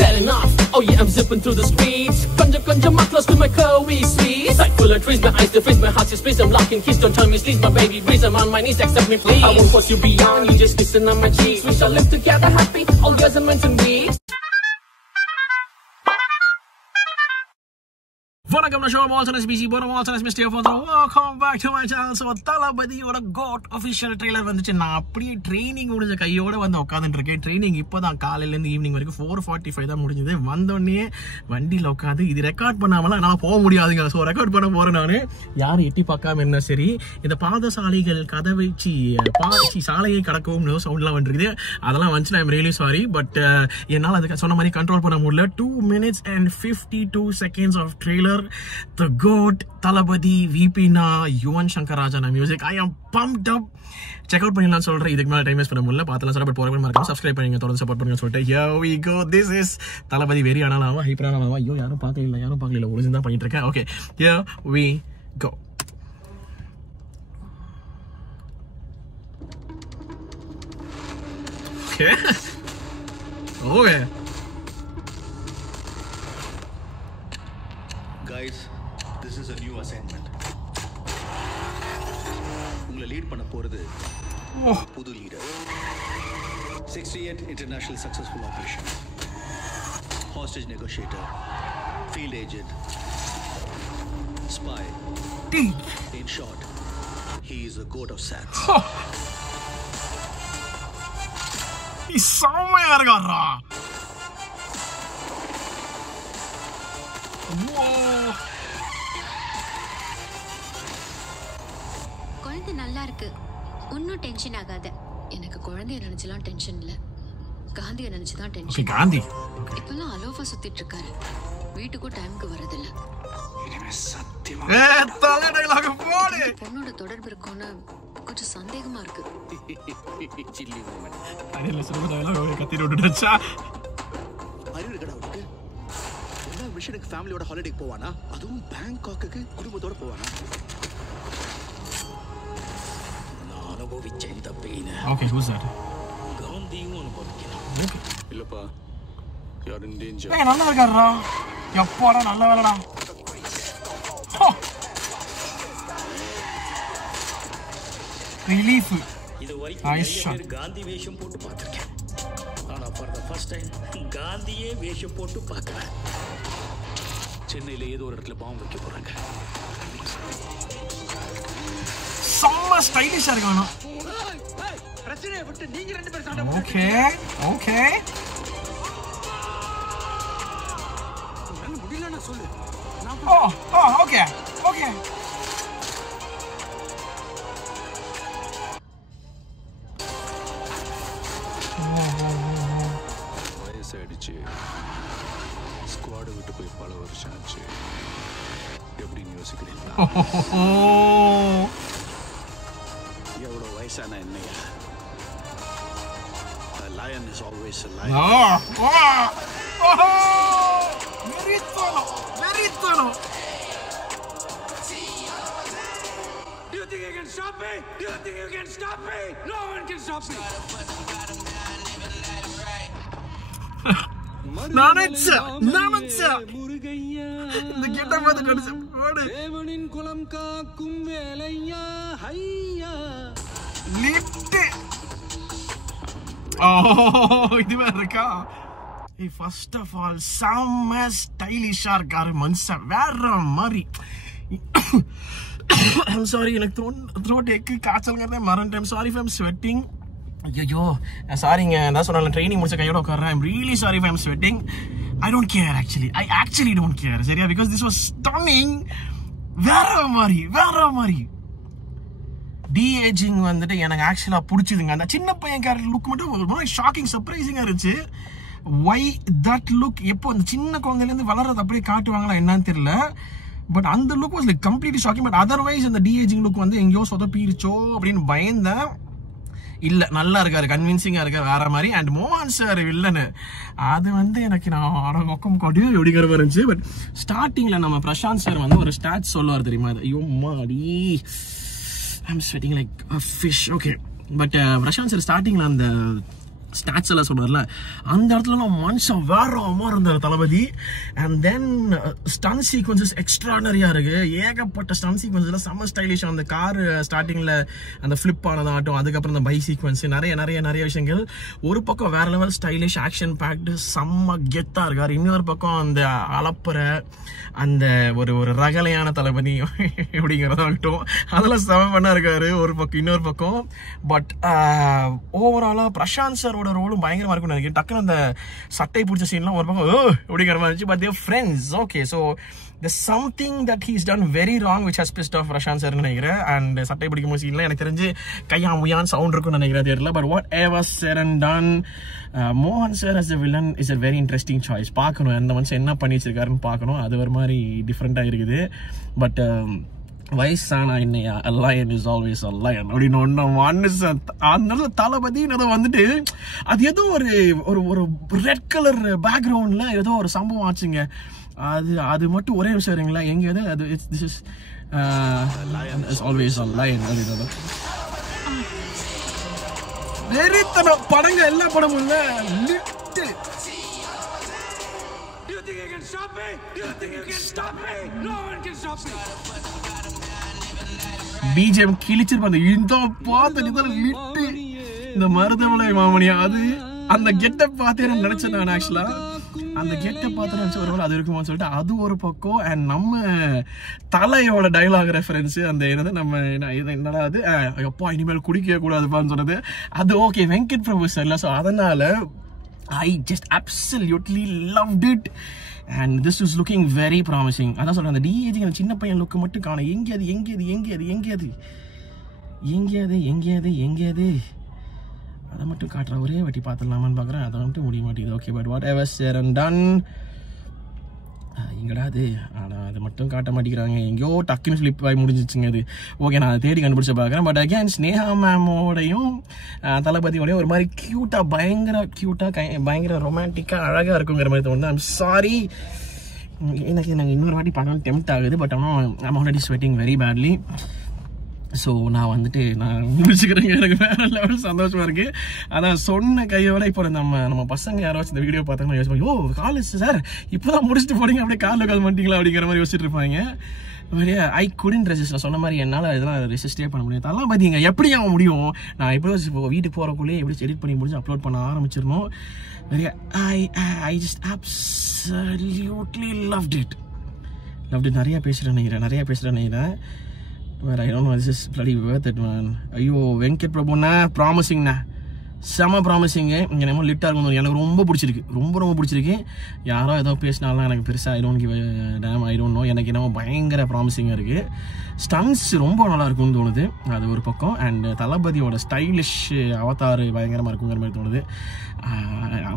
Setting off, oh yeah, I'm zipping through the streets. Conja, close to my curvy sweets. Sight full of trees, my eyes to freeze, my heart is please. I'm locking keys, don't tell me sleep, my baby breeze. I'm on my knees, accept me please. I won't force you beyond, you just kissing on my cheeks. We shall live together happy, all years and months and weeks. வணக்கம் நான் show வால்சனஸ் பிசி போற வால்சனஸ் mister phone welcome back to my channel. So தளபதியோட GOAT official trailer வந்துச்சு. நான் அப்படியே ட்ரைனிங் முடிஞ்ச கையோட வந்து உட்காந்துட்டு இருக்கேன். ட்ரைனிங் இப்போ தான் காலையிலேருந்து ஈவினிங் வரைக்கும் 4:45 தான் முடிஞ்சது. வந்தோடனே வண்டியில் உட்காந்து இது ரெக்கார்ட் பண்ணாமலாம் நான் போக முடியாதுங்க. ஸோ ரெக்கார்ட் பண்ண போகிறேன். நான் யாரும் எட்டி பார்க்காம என்ன சரி இந்த பாதசாலைகள் கதவை சாலையை கடக்கவும் சவுண்ட்லாம் வந்துருக்குது. அதெல்லாம் வந்துச்சு. I am really sorry. But என்னால் அதுக்கு சொன்ன மாதிரி கண்ட்ரோல் பண்ண முடியல. 2 minutes and 52 seconds of trailer. The GOAT, Thalapathy, VP Na, Yuvan Shankar Rajan music. I am pumped up. Check out பண்ணிடலாம் சொல்றேன். இதுக்கு மேல டைம் வேஸ்ட் பண்ண முடியல. பார்த்தலாம் சார். பட் போறவங்க மறக்காம சப்ஸ்கிரைப் பண்ணுங்க, தொடர்ந்து சப்போர்ட் பண்ணுங்க சொல்லிட்டு here we go. This is Thalapathy. Very ஆனாலாமா ஹைப்பரானாலாமா ஐயோ யாரும் பார்க்கல ஒளிஞ்சு தான் பண்ணிட்டு இருக்கேன். Okay here we go. Okay. Okay. Guys, this is a new assignment. உங்களை லீட் பண்ண போறது புது leader. 68 international successful operation. Hostage negotiator, field agent, spy. In short, he is the GOAT of SATS. He's செம்மையா இருக்காரா. குழந்தை நல்லா இருக்கு, ஒன்னும் டென்ஷன் ஆகாத. எனக்கு குழந்தைய நினைச்சலாம் டென்ஷன் இல்ல, காந்தியை நினைச்சுதான் டென்ஷன். காந்தி இப்பெல்லாம் அலோஃபா சுத்திட்டு இருக்காரு, வீட்டுக்கும் டைமுக்கு வரதில்ல. பொண்ணோட தொடர்பு இருக்கும்னு கொஞ்சம் சந்தேகமா இருக்கு. மிஷனுக்கு ஃபேமிலியோட ஹாலிடேக்கு போவானா? அதுவும் பேங்காக்குக்கு குடும்பத்தோட போவானா? நான் அனுபவிச்ச இந்த பெயின். Okay whose that? காந்தியும் அனுபவிக்கணும். இல்லப்பா யார் இன் டேஞ்சர். ஏய் நல்லா இருக்காரா. எப்போடா நல்ல வேலைடா. ரிலீஃப். இது வரைக்கும் காந்தி வேஷம் போட்டு பார்த்திருக்கேன். ஆனா ஃபார் தி ஃபர்ஸ்ட் டைம் காந்தியே வேஷம் போட்டு பார்க்கறேன். சென்னையில ஏதோ ஒரு இடத்துல பாம்பு வைக்க போறாங்க. செம்ம ஸ்டைலிஷா இருக்கானோ. பிரச்சனையை விட்டு நீங்க ரெண்டு பேரும் சண்டை போடுங்க. ஓகே நான் முடியலன்னா சொல்லு. ஓகே வயசாயிடுச்சு. ஸ்குவாட் விட்டு போய் பல வருஷம் ஆச்சு. எப்படின்னு யோசிக்கிறீங்களா? எவ்வளோ வயசான என்னையா? A lion is always a lion. Veritano. Do you think you can stop me? Do you think you can stop me? No one can stop me. நானச்சா முருகையா இந்த கேட்ட மாதிரி நடிச்ச போடு. தேவனின் குலம் காக்கும் வேலையா ஹையா லிஃப்ட். இது வேற இருக்கா? ஃபர்ஸ்ட் ஆஃப் ஆல் செம்ம ஸ்டைலிஷா இருக்காரு மனுஷன், வேற மாதிரி. ஐம் சாரி, எனக்கு த்ரோட் எக்கு காய்ச்சல்ங்கிறதே மறந்துட்டேன். Sorry if I'm sweating. ஐயோ சாரிங்க, நான் சொன்னேன் ட்ரைனிங் முடிச்ச கையோட உட்கார்றேன். I'm really sorry if I'm sweating. I don't care actually. I actually don't care சரியா, பிகாஸ் திஸ் வாஸ் ஸ்டன்னிங். வேற மாதிரி டி-ஏஜிங் வந்துட்டு எனக்கு ஆக்சுவலா பிடிச்சதுங்க. அந்த சின்ன பையன் கேரக்டர் லுக் மட்டும் ஷாக்கிங் சர்ப்ரைசிங்கா இருந்துச்சு. Why that look? எப்போ அந்த சின்ன குழந்தையிலேருந்து வளர்றது அப்படியே காட்டுவாங்களா என்னன்னு தெரியல. பட் அந்த look was like completely shocking. But otherwise அந்த டி-ஏஜிங் லுக் வந்து எங்கேயோ சொதப்பிடுச்சோ அப்படின்னு பயந்தேன். இல்லை, நல்லா இருக்காரு, கன்வின்சிங்காக இருக்காரு, வேற மாதிரி. அண்ட் மோகன் சார் வில்லனு அது வந்து எனக்கு நான் மொக்கம் காட்டியும் எப்படிங்கிற மாதிரி இருந்துச்சு. பட் ஸ்டார்டிங்கில் நம்ம பிரசாந்த் சார் வந்து ஒரு ஸ்டாட் சொல்லுவார் தெரியுமா? அது ஐயோ மாடி I'm sweating like a fish. Okay, but Prashanth sir ஸ்டார்டிங்கில் அந்த ஸ்டாட்ஸ் எல்லாம் சொன்னார்ல, அந்த இடத்துல மனுஷன் வேற மாதிரி இருந்தார் தளபதி. அண்ட் தென் ஸ்டன் சீக்வன்சஸ் எக்ஸ்ட்ரானரியா இருக்கு. ஏகப்பட்ட ஸ்டன் சீக்வன்ஸ்ல செம்ம ஸ்டைலிஷ். அந்த கார் ஸ்டார்டிங்ல அந்த ஃபிளிப் ஆனதாகட்டும், அதுக்கப்புறம் அந்த பை சீக்வன்ஸ், நிறைய விஷயங்கள். ஒரு பக்கம் வேற லெவல் ஸ்டைலிஷ் ஆக்ஷன் பேக்டு செம்ம கெத்தா இருக்காரு. இன்னொரு பக்கம் அந்த அளப்புற அந்த ஒரு ரகலையான தளபதி அப்படிங்கிறதாகட்டும், அதெல்லாம் செம பண்ணா இருக்காரு ஒரு பக்கம். இன்னொரு பக்கம் பட் ஓவராலா பிரசாந்த் சார் ரோலும் பயங்கரமா இருக்கும் நினைக்கிறேன். டக்குனு அந்த சட்டை பிடிச்ச சீன்லாம் ஒரு பக்கம் அப்படிங்கிற மாதிரி இருந்துச்சு. But there friends. Okay, so there's something that he's done very wrong which has pissed off Prashanth sir நினைக்கிறேன். அண்ட் சட்டை பிடிக்கும் சீன்ல எனக்கு தெரிஞ்சு கையா முயான் சவுண்ட் இருக்கும்னு நினைக்கிறேன், தெரியல. But what ever said and done, மோகன் sir as a villain is a very interesting choice. பார்க்கணும் அந்த மனுஷன் என்ன பண்ணி வச்சிருக்காருன்னு பார்க்கணும். அது ஒரு மாதிரி டிஃப்ரெண்டாக இருக்குது. பட் வயசானா என்னையா, a lion is always a lion அப்படின்னு ஒன்று மனுஷன் அதனால தளபதினதை வந்துட்டு அது ஏதோ ஒரு ரெட் கலர் பேக்ரவுண்ட்ல ஏதோ ஒரு சம்பவம் ஆச்சுங்க. அது மட்டும் ஒரே விஷயம் இருங்களா, எங்கேயாவது அது this is always a lion அப்படின்னு வெறித்தனம் படங்க எல்லா படமும் இல்ல lid. You think you can stop me? You think you can stop me? No one can stop me. BGM கிழிச்சிருப்பாங்க. இந்த பார்த்து லிட்டு இந்த மருதமலை மாமணியா அது அந்த கெட்டை பார்த்தே நான் நினைச்சேன். நான் ஆக்சுவலா அந்த கெட்டை பார்த்து நினைச்ச ஒரு அது இருக்குமான்னு சொல்லிட்டு அது ஒரு பக்கம். அண்ட் நம்ம தலையோட டைலாக் ரெஃபரன்ஸ் அந்த என்னது நம்ம என்னடா அது அப்பா இனிமேல் குடிக்க கூடாதுப்பான்னு சொன்னது அது ஓகே வெங்கட் பிரபு சார்ல. ஸோ அதனால I just absolutely loved it and this is looking very promising. அதான் சொல்றேன், அந்த டிஏஜி அந்த சின்ன பையன் லுக்கு மட்டும் காண எங்கேயாது அதை மட்டும் காட்டுற ஒரே வாட்டி பார்த்துடலாமான்னு பார்க்குறேன். அதை மட்டும் முடிய மாட்டேங்குது. Okay, but what ever said and done, எங்கடா அது, ஆனால் அதை மட்டும் காட்ட மாட்டேங்கிறாங்க. எங்கேயோ டக்குன்னு ஃப்ளிப் ஆகி முடிஞ்சிச்சுங்க அது. ஓகே, நான் அதை தேடி கண்டுபிடிச்ச பார்க்குறேன். பட் அகேன் ஸ்னேகா மேமோடையும் தளபதியோடையும் ஒரு மாதிரி க்யூட்டாக பயங்கர ரொமான்டிக்காக அழகாக இருக்குங்கிற மாதிரி தோணுது. ஐம் சாரி, எனக்கு இன்னொரு வாட்டி பார்க்கணும் டெம்ப்ட் ஆகுது. பட் ஆனால் I'm already sweating very badly. So நான் முடிச்சுக்கிறேங்க. எனக்கு வேற லெவல் சந்தோஷமா இருக்கு. அதான் சொன்ன கையோட இப்போ நம்ம பசங்க யாராச்சும் இந்த வீடியோ பார்த்தாங்கன்னா யோசிப்பாங்க, ஓ காலேஜ் சார் இப்போதான் முடிச்சுட்டு போறீங்க, அப்படியே காலில் உட்காந்து மாட்டீங்களா அப்படிங்கிற மாதிரி யோசிச்சுட்டு இருப்பாங்க. ஐ குடன்ட் ரெசிஸ்ட். நான் சொன்ன மாதிரி என்னால் இதெல்லாம் ரெசிஸ்டே பண்ண முடியும். அதெல்லாம் பார்த்தீங்க எப்படி ஆக முடியும். நான் எப்போ வீட்டுக்கு போகிறக்குள்ளேயே எப்படி எடிட் பண்ணி முடிஞ்சு அப்லோட் பண்ண ஆரம்பிச்சிடணும். I just absolutely loved it. நிறைய பேசுகிறேன் நினைக்கிறேன். But I don't know, this is bloody worth it, man. ஐயோ வெங்கட் பிரபுண்ணா ப்ராமிசிங்ண்ணா, செம ப்ராமிசிங்கு. இங்கே நம்ம லிட்டாக இருக்கணும். எனக்கு ரொம்ப பிடிச்சிருக்கு. யாரோ ஏதோ பேசினாலும் எனக்கு பெருசாக ஐ டோன்ட் நோ. எனக்கு என்னமோ பயங்கர ப்ராமிசிங்காக இருக்குது. ஸ்டன்ஸ் ரொம்ப நல்லா இருக்கும்னு தோணுது, அது ஒரு பக்கம். அண்ட் தளபதியோட ஸ்டைலிஷ் அவதார் பயங்கரமாக இருக்குங்கிற மாதிரி தோணுது.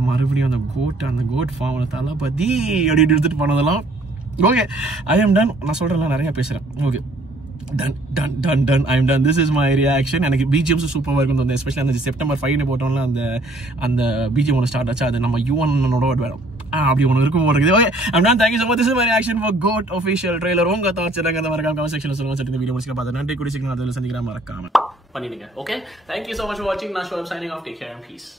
மறுபடியும் அந்த கோட் ஃபார்ம் தளபதி அப்படின்னு எடுத்துகிட்டு போனதெல்லாம் ஓகே. I am ton. நான் சொல்கிறேன்ல நிறையா பேசுகிறேன். Okay, done. I'm done. This is my reaction. எனக்கு BGMs சூப்பராக இருக்கும் தோணுது. எஸ்பெஷலி அந்த செப்டம்பர் 5 போட்டோம்ல அந்த BGM ஒன்று ஸ்டார்ட் ஆச்சு. அது நம்ம யுவனோட வேணும் அப்படி ஒன்று இருக்கும் போது. Okay, I'm done. Thank you so much. This is my reaction for GOAT official trailer. உங்க தாட்ஸ் எல்லாம் அந்த மறக்காம கமெண்ட் செக்ஷன்ல சொல்லுங்க. இந்த வீடியோ முடிச்சுக்க பார்த்து நன்றி. கூடிய சீக்கிரம் அதில் சந்திக்கிறேன். மறக்காம பண்ணிடுங்க. Okay, thank you so much for watching. நான் Shome signing off. Take care and peace.